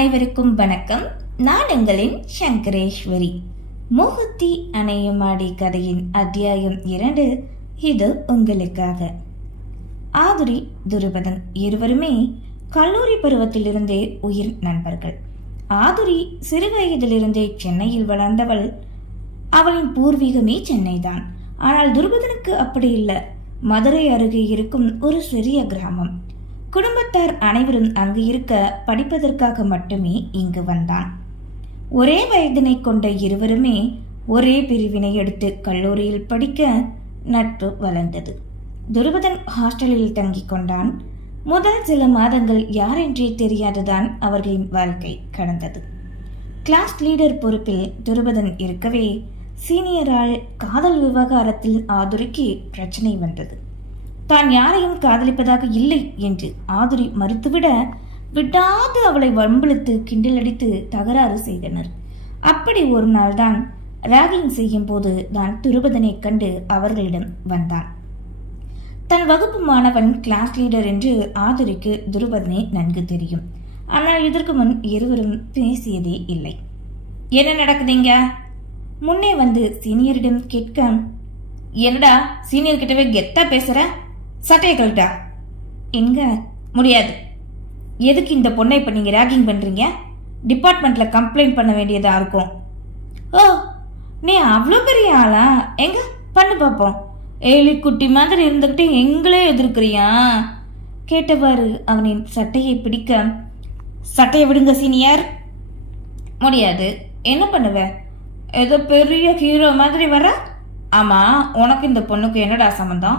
அனைவருக்கும் வணக்கம். நான் உங்களின் சங்கரேஸ்வரி. மூகுத்தி அணையமாடி கதையின் அத்தியாயம் இரண்டு. இது உங்களுக்காக. ஆதுரி துருபதன் இருவருமே கல்லூரி பருவத்திலிருந்தே உயிர் நண்பர்கள். ஆதுரி சிறு வயதிலிருந்தே சென்னையில் வளர்ந்தவள். அவளின் பூர்வீகமே சென்னைதான். ஆனால் துருபதனுக்கு அப்படி இல்லை. மதுரை அருகே இருக்கும் ஒரு சிறிய கிராமம். குடும்பத்தார் அனைவரும் அங்கு இருக்க படிப்பதற்காக மட்டுமே இங்கு வந்தான். ஒரே வயதினை கொண்ட இருவருமே ஒரே பிரிவினை எடுத்து கல்லூரியில் படிக்க நட்பு வளர்ந்தது. துருபதன் ஹாஸ்டலில் தங்கிக் கொண்டான். முதல் சில மாதங்கள் யாரென்றே தெரியாதுதான் அவர்களின் வாழ்க்கை கடந்தது. கிளாஸ் லீடர் பொறுப்பில் துருபதன் இருக்கவே சீனியரால் காதல் விவகாரத்தில் ஆதுரிக்கு பிரச்சனை வந்தது. தான் யாரையும் காதலிப்பதாக இல்லை என்று ஆதுரி மறுத்துவிட விடாது அவளை வம்பிழுத்து கிண்டலடித்து தகராறு செய்தனர். அப்படி ஒரு நாள் தான் ராகிங் செய்யும் போது தான் துருபதனை கண்டு அவர்களிடம் வந்தான். தன் வகுப்பு மாணவன் கிளாஸ் லீடர் என்று ஆதுரிக்கு துருபதனை நன்கு தெரியும். ஆனால் இதற்கு முன் இருவரும் பேசியதே இல்லை. என்ன நடக்குதுங்க? முன்னே வந்து சீனியரிடம் கேட்க என்னடா சீனியர் கிட்டவே கெத்தா பேசுற? சட்டையை கழட்டா? எங்க? முடியாது. எதுக்கு இந்த பொண்ணை இப்போ நீங்கள் ரேகிங் பண்ணுறீங்க டிபார்ட்மெண்ட்டில் கம்ப்ளைண்ட் பண்ண வேண்டியதாக இருக்கும். ஓ நீ அவ்வளோ பெரிய ஆளா? எங்க? பண்ணு பார்ப்போம் ஏழி குட்டி மாதிரி இருந்துக்கிட்டு எங்களே எதிர்க்கிறியா? கேட்டவாறு அவனின் சட்டையை பிடிக்க சட்டையை விடுங்க சீனியர். முடியாது. என்ன பண்ணுவ? ஏதோ பெரிய ஹீரோ மாதிரி வர ஆமாம் உனக்கு இந்த பொண்ணுக்கு என்னடா சம்மந்தம்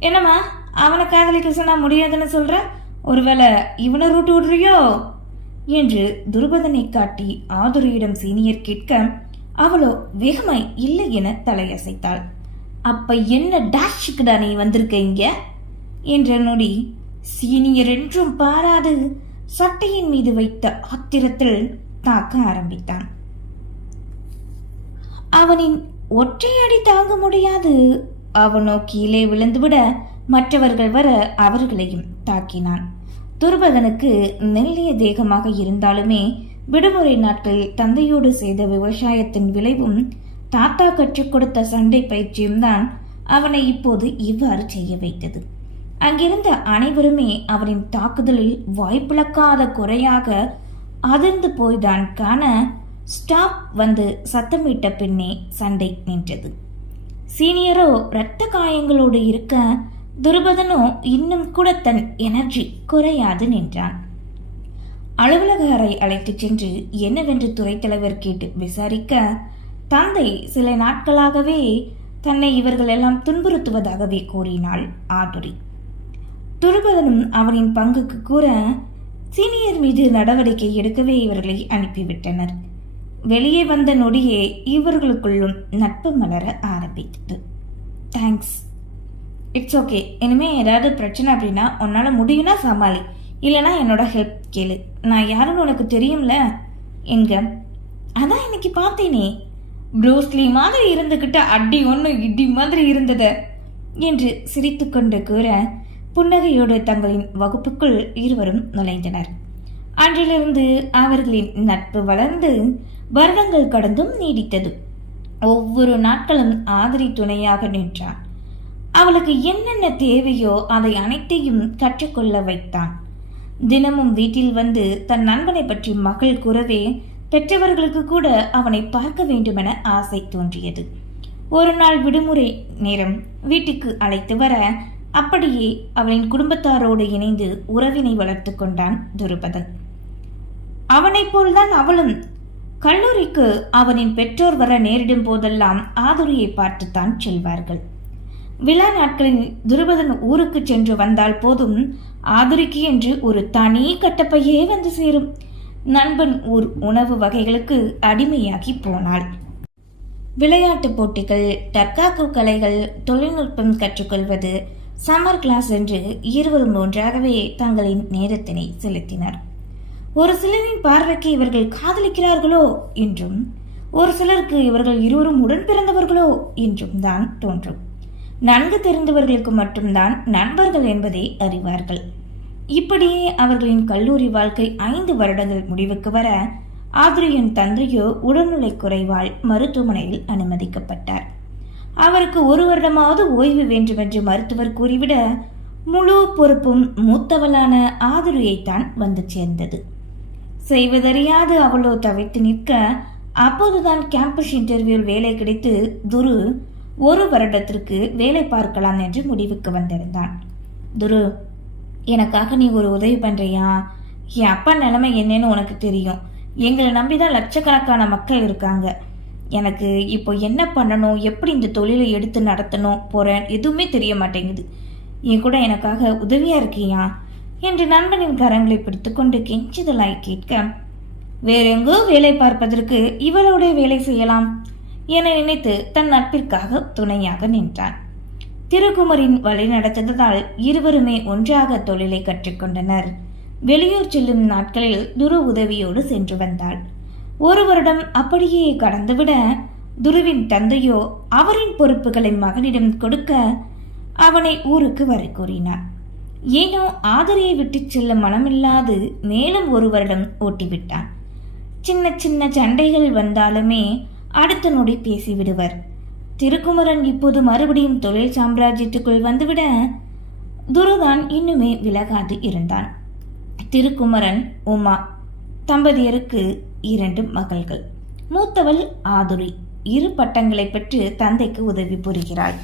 என்னம்மா அவனை காதலிக்க சொன்னால் முடியாதுன்னு சொல்கிற ஒருவேளை இவனை ரூட்டு விடுறியோ? என்று துருபதனை காட்டி ஆதுரியிடம் சீனியர் கேட்க அவளோ வேகமாய் இல்லை என தலையசைத்தாள். அப்ப என்ன டாஷுக்குடா நீ வந்திருக்க இங்க? என்ற நொடி சீனியர் என்றும் பாராது சட்டையின் மீது வைத்த ஆத்திரத்தில் தாக்க ஆரம்பித்தான். அவனின் ஒற்றையடி தாங்க முடியாது. அவனோ கீழே விழுந்துவிட மற்றவர்கள் வர அவர்களையும் தாக்கினான். துருபதனுக்கு நெல்லிய தேகமாக இருந்தாலுமே விடுமுறை நாட்கள் தந்தையோடு செய்த விவசாயத்தின் விளைவும் தாத்தா கற்றுக் கொடுத்த சண்டை பயிற்சியும் தான் அவனை இப்போது இவ்வாறு செய்ய வைத்தது. அங்கிருந்த அனைவருமே அவனின் தாக்குதலில் வாய்ப்பிழக்காத குறையாக அதிர்ந்து போய்தான் காண ஸ்டாப் வந்து சத்தமிட்ட பின்னே சண்டை நின்றது. சீனியரோ இரத்த காயங்களோடு இருக்க துருபதனோ இன்னும் கூட தன் எனர்ஜி குறையாது நின்றான். அலுவலக அறை அழைத்துச் சென்று என்னவென்று துறைத் தலைவர் கேட்டு விசாரிக்க தந்தை சில நாட்களாகவே தன்னை இவர்கள் எல்லாம் துன்புறுத்துவதாகவே கூறினாள் ஆதுரி. துருபதனும் அவனின் பங்குக்கு கூற சீனியர் மீது நடவடிக்கை எடுக்கவே இவர்களை அனுப்பிவிட்டனர். வெளியே வந்த நொடியே இவர்களுக்குள்ளும் நட்பு மலர ஆரம்பித்தது. தேங்க்ஸ் இட்ஸ் ஓகே இனிமேல் ஏதாவது பிரச்சனை அப்படின்னா உன்னால் முடியும்னா சமாளி. இல்லைனா என்னோட ஹெல்ப் கேளு. நான் யாருன்னு உனக்கு தெரியும்ல? எங்க? அதான் இன்னைக்கு பார்த்தேனே. ப்ரூஸ்லி மாதிரி இருந்துக்கிட்ட அடி ஒன்று இடி மாதிரி இருந்தது என்று சிரித்துக்கொண்டு கூற புன்னகையோடு தங்களின் வகுப்புக்குள் இருவரும் நுழைந்தனர். அன்றிலிருந்து அவர்களின் நட்பு வளர்ந்து வருடங்கள் கடந்தும் நீடித்தது. ஒவ்வொரு நாட்களும் ஆதரி துணையாக நின்றான். அவளுக்கு என்னென்ன தேவையோ அதை அனைத்தையும் கற்றுக்கொள்ள வைத்தான். தினமும் வீட்டில் வந்து தன் நண்பனை பற்றி மகள் கூறவே பெற்றவர்களுக்கு கூட அவனை பார்க்க வேண்டுமென ஆசை தோன்றியது. ஒரு நாள் விடுமுறை நேரம் வீட்டுக்கு அழைத்து வர அப்படியே அவளின் குடும்பத்தாரோடு இணைந்து உறவினை வளர்த்து கொண்டான் துருபதன். அவனைப் போல்தான் அவளும் கல்லூரிக்கு அவனின் பெற்றோர் வர நேரிடும் போதெல்லாம் ஆதுரியை பார்த்துத்தான் செல்வார்கள். விழா நாட்களில் துருபதன் ஊருக்கு சென்று வந்தால் போதும் ஆதுரிக்கு என்று ஒரு தனி கட்டப்பையே வந்து சேரும். நண்பன் ஊர் உணவு வகைகளுக்கு அடிமையாகி போனாள். விளையாட்டுப் போட்டிகள் டக்காக்கு கலைகள் தொழில்நுட்பம் கற்றுக்கொள்வது சம்மர் கிளாஸ் என்று இருவரும் ஒன்றாகவே தங்களின் நேரத்தினை செலுத்தினர். ஒரு சிலரின் பார்வைக்கு இவர்கள் காதலிக்கிறார்களோ என்றும் ஒரு சிலருக்கு இவர்கள் இருவரும் உடன் பிறந்தவர்களோ என்றும் தான் தோன்றும். நன்கு தெரிந்தவர்களுக்கு மட்டும்தான் நண்பர்கள் என்பதை அறிவார்கள். இப்படியே அவர்களின் கல்லூரி வாழ்க்கை ஐந்து வருடங்கள் முடிவுக்கு வர ஆதிரியின் தந்தையோ உடல்நிலை குறைவால் மருத்துவமனையில் அனுமதிக்கப்பட்டார். அவருக்கு ஒரு வருடமாவது ஓய்வு வேண்டுமென்று மருத்துவர் கூறிவிட முழு பொறுப்பும் மூத்தவளான ஆதுரியைத்தான் வந்து சேர்ந்தது. செய்வதறியாது அவளோ தவித்து நிற்க அப்போதுதான் கேம்பஸ் இன்டர்வியூவில் வேலை கிடைத்து துரு ஒரு வருடத்திற்கு வேலை பார்க்கலாம் என்று முடிவுக்கு வந்திருந்தான். துரு எனக்காக நீ ஒரு உதவி பண்றியா? என் அப்பா நிலைமை என்னன்னு உனக்கு தெரியும். எங்களை நம்பிதான் லட்சக்கணக்கான மக்கள் இருக்காங்க. எனக்கு இப்போ என்ன பண்ணணும்? எப்படி இந்த தொழிலை எடுத்து நடத்தணும்? போறேன். எதுவுமே தெரிய மாட்டேங்குது. என் கூட எனக்காக உதவியா இருக்கியா? என்று நண்பனின் கரங்களை பிடித்துக்கொண்டு கெஞ்சுதலாய் கேட்க வேறெங்கோ வேலை பார்ப்பதற்கு இவளோட வேலை செய்யலாம் என நினைத்து தன் நட்பிற்காக துணையாக நின்றான். திருக்குமரின் வழி நடத்ததால் இருவருமே ஒன்றாக தொழிலை கற்றுக்கொண்டனர் வெளியூர் செல்லும் நாட்களில் துரு உதவியோடு சென்று வந்தாள். ஒரு வருடம் அப்படியே கடந்துவிட துருவின் தந்தையோ அவரின் பொறுப்புகளை மகனிடம் கொடுக்க அவனை ஊருக்கு வர கூறினார். ஏனோ ஆதரையை விட்டுச் செல்ல மனமில்லாது மேலும் ஒரு வருடம் ஓட்டிவிட்டான். சின்ன சின்ன சண்டைகள் வந்தாலுமே அடுத்த நொடி பேசிவிடுவர் திருக்குமரன் இப்போது மறுபடியும் தொழில் சாம்ராஜ்யத்துக்குள் வந்துவிட துருதான் இன்னுமே விலகாது இருந்தான். திருக்குமரன் உமா தம்பதியருக்கு இரண்டு மகள்கள். மூத்தவள் ஆதுரி. இரு பட்டங்களை பெற்று தந்தைக்கு உதவி புரிகிறாள்.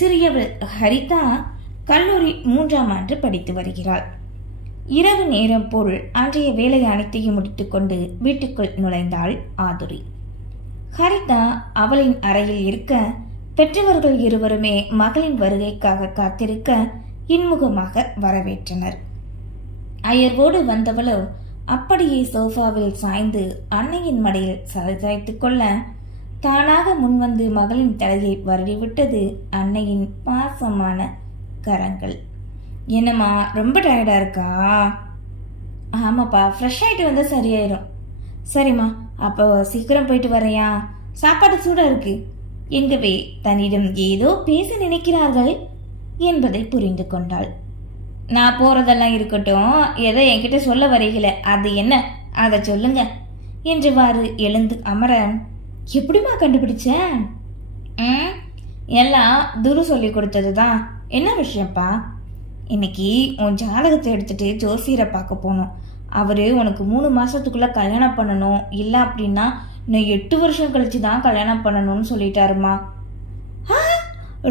சிறியவள் ஹரிதா கல்லூரி மூன்றாம் ஆண்டு படித்து வருகிறாள். இரவு நேரம் போல் அன்றைய வேலை அனைத்தையும் முடித்துக்கொண்டு வீட்டுக்குள் நுழைந்தாள் ஆதுரி. ஹரிதா அவளின் அறையில் இருக்க பெற்றவர்கள் இருவருமே மகளின் வருகைக்காக காத்திருக்க இன்முகமாக வரவேற்றனர். அயர்வோடு வந்தவளோ அப்படியே சோஃபாவில் சாய்ந்து அன்னையின் மடியில் சாய்த்துக் கொள்ள தானாக முன்வந்து மகளின் தலையை வருடிவிட்டது அன்னையின் பாசமான கரங்கள் என்னம்மா ரொம்ப டயர்டாக இருக்கா? ஆமாப்பா ஃப்ரெஷ் ஆகிட்டு வந்தால் சரியாயிரும். சரிம்மா அப்போ சீக்கிரம் போயிட்டு வரையா சாப்பாடு சூடாக இருக்கு. எங்கவே தன்னிடம் ஏதோ பேச நினைக்கிறார்கள் என்பதை புரிந்து கொண்டாள். நான் போகிறதெல்லாம் இருக்கட்டும் எதை என்கிட்ட சொல்ல வரீங்களே அது என்ன? அதை சொல்லுங்க என்றவாறு எழுந்து அமர எப்படிம்மா கண்டுபிடிச்ச? ம் எல்லாம் துரு சொல்லி கொடுத்தது தான் என்ன விஷயம்ப்பா? இன்னைக்கு உன் ஜாதகத்தை எடுத்துட்டு ஜோசியரை பார்க்க போனோம் அவர் உனக்கு மூணு மாதத்துக்குள்ளே கல்யாணம் பண்ணணும். இல்லை அப்படின்னா இன்னும் எட்டு வருஷம் கழிச்சு தான் கல்யாணம் பண்ணணும்னு சொல்லிட்டாருமா.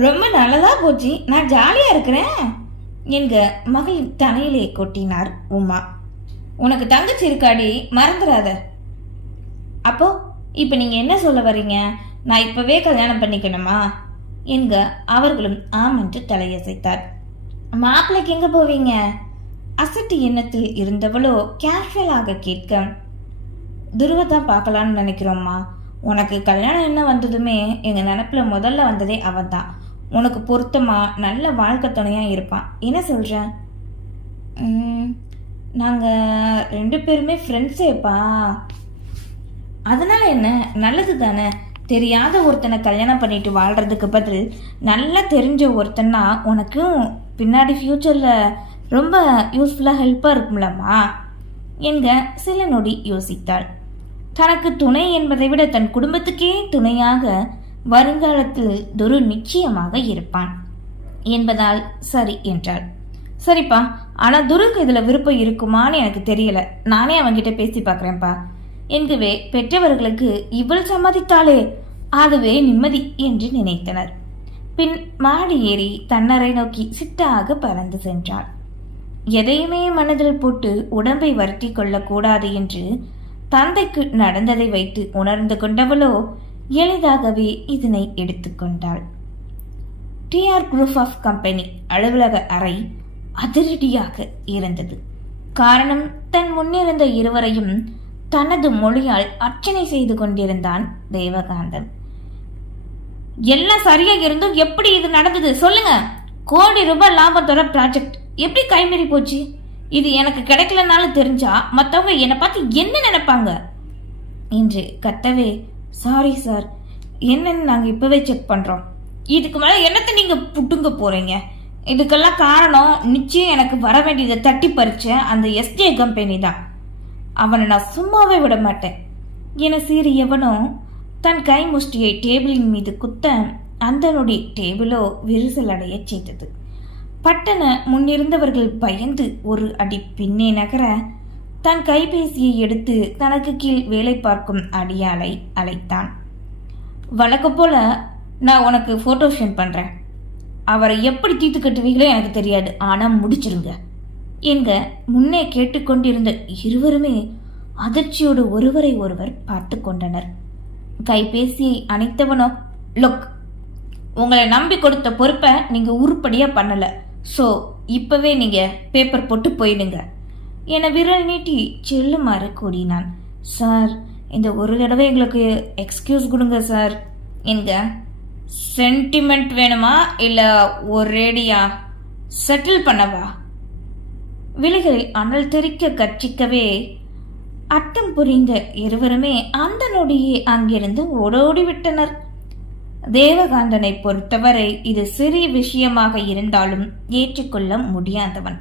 ரொம்ப நல்லதாக போச்சு. நான் ஜாலியாக இருக்கிறேன். என்க மகள் தலையிலே கொட்டினார் உமா. உனக்கு தங்கச்சி இருக்காடி மறந்துடாத. அப்போ இப்போ நீங்கள் என்ன சொல்ல வர்றீங்க? நான் இப்போவே கல்யாணம் பண்ணிக்கணுமா? என்க அவர்களும் ஆம் என்று தலையசைத்தார். மாப்பிள்ளைக்கு எங்க போவீங்க? அசட்டு எண்ணத்தில் இருந்தவளோ கேஷுவலாக கேட்க. துருவத்தா பார்க்கலான்னு நினைக்கிறோம்மா. உனக்கு கல்யாணம் என்ன வந்ததுமே எங்க நினப்புல முதல்ல வந்ததே அவன் தான் உனக்கு பொருத்தமா நல்ல வாழ்க்கை துணையா இருப்பான். என்ன சொல்ற? நாங்கள் நாங்க ரெண்டு பேருமே ஃப்ரெண்ட்ஸேப்பா அதனால என்ன? நல்லது தானே. தெரியாத ஒருத்தனை கல்யாணம் பண்ணிட்டு வாழ்கிறதுக்கு பதில் நல்லா தெரிஞ்ச ஒருத்தன்னா உனக்கும் பின்னாடி ஃப்யூச்சரில் ரொம்ப யூஸ்ஃபுல்லாக ஹெல்ப்பாக இருக்கும்லம்மா என்க சில நொடி யோசித்தாள். தனக்கு துணை என்பதை விட தன் குடும்பத்துக்கே துணையாக வருங்காலத்தில் துரு நிச்சயமாக இருப்பான் என்பதால் சரி என்றாள். சரிப்பா ஆனால் துருக்கு இதில் விருப்பம் இருக்குமான்னு எனக்கு தெரியல. நானே அவன்கிட்ட பேசி பார்க்குறேன்ப்பா. என்கவே பெற்றவர்களுக்கு இவள் சம்மதித்தாளே. அதுவே நிம்மதி என்று நினைத்தனர். பின் மாடி ஏறி தன்னரை நோக்கி சிட்டாக பறந்து சென்றாள் எதையுமே மனதில் போட்டு உடம்பை வருத்தி கொள்ளக்கூடாது என்று தந்தைக்கு நடந்ததை வைத்து உணர்ந்து கொண்டவளோ எளிதாகவே இதனை எடுத்துக்கொண்டாள் டிஆர் குரூப் ஆஃப் கம்பெனி அலுவலக அறை அதிரடியாக இருந்தது. காரணம் தன் முன்னிருந்த இருவரையும் தனது மொழியால் அர்ச்சனை செய்து கொண்டிருந்தான் தேவகாந்தன். எல்லாம் சரியா இருந்தும் எப்படி இது நடந்தது? சொல்லுங்க. கோடி ரூபாய் லாபத்தோட ப்ராஜெக்ட் எப்படி கைமறி போச்சு? இது எனக்கு கிடைக்கலனாலும் தெரிஞ்சா மற்றவங்க என்னை பார்த்து என்ன நினைப்பாங்க? என்று கத்தவே சாரி சார் என்னன்னு நாங்கள் இப்போவே செக் பண்ணுறோம் இதுக்கு மேலே என்னத்தை நீங்கள் புட்டுங்க போகிறீங்க இதுக்கெல்லாம் காரணம் நிச்சயம் எனக்கு வர வேண்டியதை தட்டி பறிச்ச அந்த எஸ்ஜே கம்பெனி தான். அவனை நான் சும்மாவே விட மாட்டேன். என சீறியவனோ தன் கை முஷ்டியை டேபிளின் மீது குத்த அந்த நொடி டேபிளோ விரிசல் அடைய செய்தது. பட்டண முன்னிருந்தவர்கள் பயந்து ஒரு அடி பின்னே நகர தன் கைபேசியை எடுத்து தனக்கு கீழ் வேலை பார்க்கும் அடியாளை அழைத்தான். வழக்கு போல நான் உனக்கு ஃபோட்டோ சென்ட் பண்ணுறேன் அவரை எப்படி தீர்த்து கட்டுவீங்களோ எனக்கு தெரியாது. ஆனால் முடிச்சிருங்க. என்க முன்னே கேட்டுக்கொண்டிருந்த இருவருமே அதிர்ச்சியோடு ஒருவரை ஒருவர் பார்த்து கொண்டனர். கைபேசியை அணைத்தவனோ லுக் உங்களை நம்பி கொடுத்த பொறுப்பை நீங்கள் உருப்படியாக பண்ணலை. ஸோ இப்போவே நீங்கள் பேப்பர் போட்டு போயிடுங்க. என விரல் நீட்டி செல்லுமாறு கூறினான். சார் இந்த ஒரு தடவை எங்களுக்கு எக்ஸ்கியூஸ் கொடுங்க சார். என்க சென்டிமெண்ட் வேணுமா? இல்லை ஒரேடியா? செட்டில் பண்ணவா? விழிகளில் அனல் தெறிக்க கட்சிக்கவே அட்டம் புரிந்த இருவருமே அந்த நொடியே அங்கிருந்து ஓடோடி விட்டனர் தேவகாந்தனை பொறுத்தவரை இது சிறிய விஷயமாக இருந்தாலும் ஏற்றுக்கொள்ள முடியாதவன்.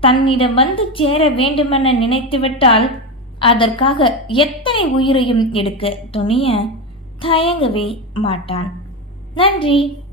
தன்னிடம் வந்து சேர வேண்டுமென நினைத்துவிட்டால் அதற்காக எத்தனை உயிரையும் எடுக்க துணிய தயங்கவே மாட்டான். நன்றி.